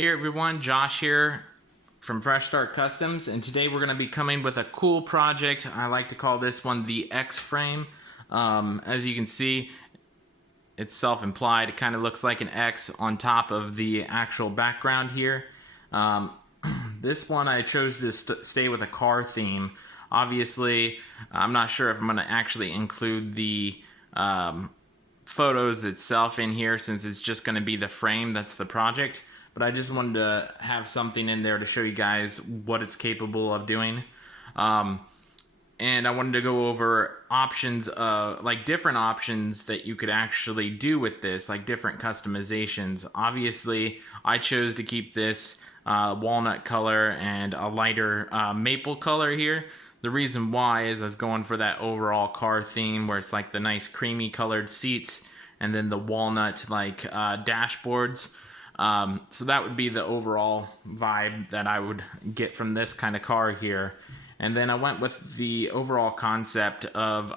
Hey everyone, Josh here from Fresh Start Customs, and today we're going to be coming with a cool project. I like to call this one the X-frame. As you can see, it's self-implied. It kind of looks like an X on top of the actual background here. This one I chose to stay with a car theme. Obviously, I'm not sure if I'm going to actually include the photos itself in here, since it's just going to be the frame that's the project. But I just wanted to have something in there to show you guys what it's capable of doing. And I wanted to go over options, like different options that you could actually do with this, like different customizations. Obviously, I chose to keep this walnut color and a lighter maple color here. The reason why is I was going for that overall car theme where it's like the nice creamy colored seats and then the walnut like dashboards. So that would be the overall vibe that I would get from this kind of car here. And then I went with the overall concept of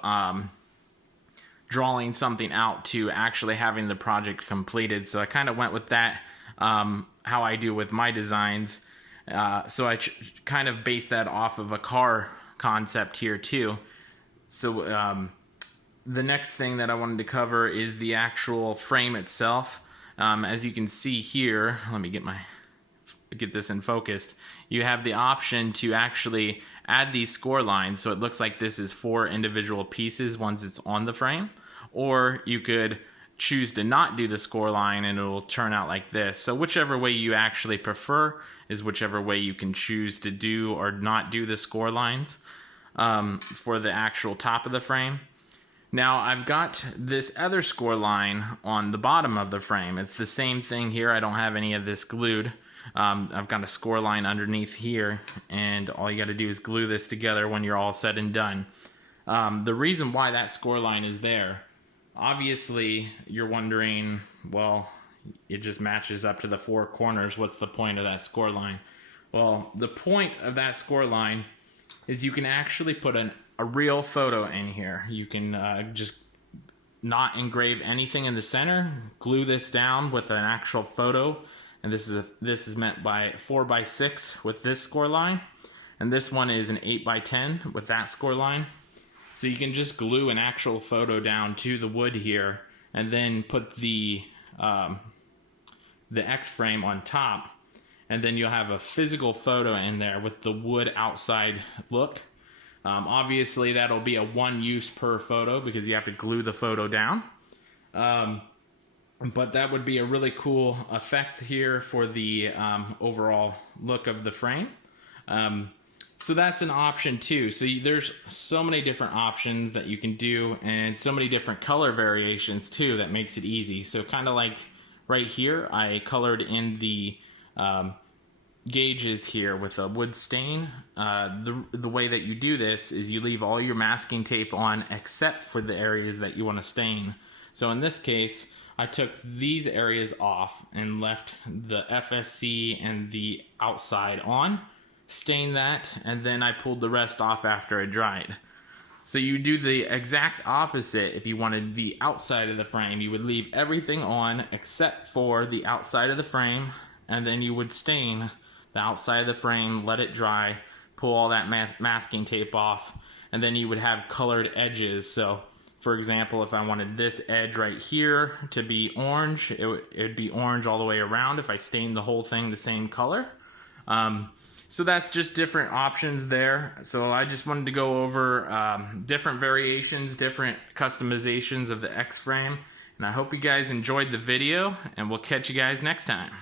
drawing something out to actually having the project completed. So I kind of went with that, how I do with my designs. So I kind of based that off of a car concept here too. So the next thing that I wanted to cover is the actual frame itself. As you can see here, let me get this in focused. You have the option to actually add these score lines, so it looks like this is 4 individual pieces once it's on the frame. Or you could choose to not do the score line and it will turn out like this. So whichever way you actually prefer is whichever way you can choose to do or not do the score lines for the actual top of the frame. Now I've got this other score line on the bottom of the frame. It's the same thing here. I don't have any of this glued. I've got a score line underneath here, and all you got to do is glue this together when you're all said and done. The reason why that score line is there, obviously you're wondering, well, it just matches up to the 4 corners. What's the point of that score line? Well, the point of that score line is you can actually put a real photo in here. You can just not engrave anything in the center, glue this down with an actual photo, and this is meant by 4x6 with this score line, and this one is an 8x10 with that score line. So you can just glue an actual photo down to the wood here, and then put the X-frame on top, and then you'll have a physical photo in there with the wood outside look. Obviously, that'll be a 1 use per photo because you have to glue the photo down. But that would be a really cool effect here for the overall look of the frame. So that's an option too. So there's so many different options that you can do, and so many different color variations too that makes it easy. So kind of like right here, I colored in the gauges here with a wood stain. The way that you do this is you leave all your masking tape on except for the areas that you want to stain. So in this case, I took these areas off and left the FSC and the outside on, stained that, and then I pulled the rest off after it dried. So you do the exact opposite if you wanted the outside of the frame. You would leave everything on except for the outside of the frame, and then you would stain the outside of the frame, let it dry, pull all that masking tape off, and then you would have colored edges. So for example, if I wanted this edge right here to be orange, it would be orange all the way around if I stained the whole thing the same color. So that's just different options there. So I just wanted to go over different variations, different customizations of the X-frame, and I hope you guys enjoyed the video, and we'll catch you guys next time.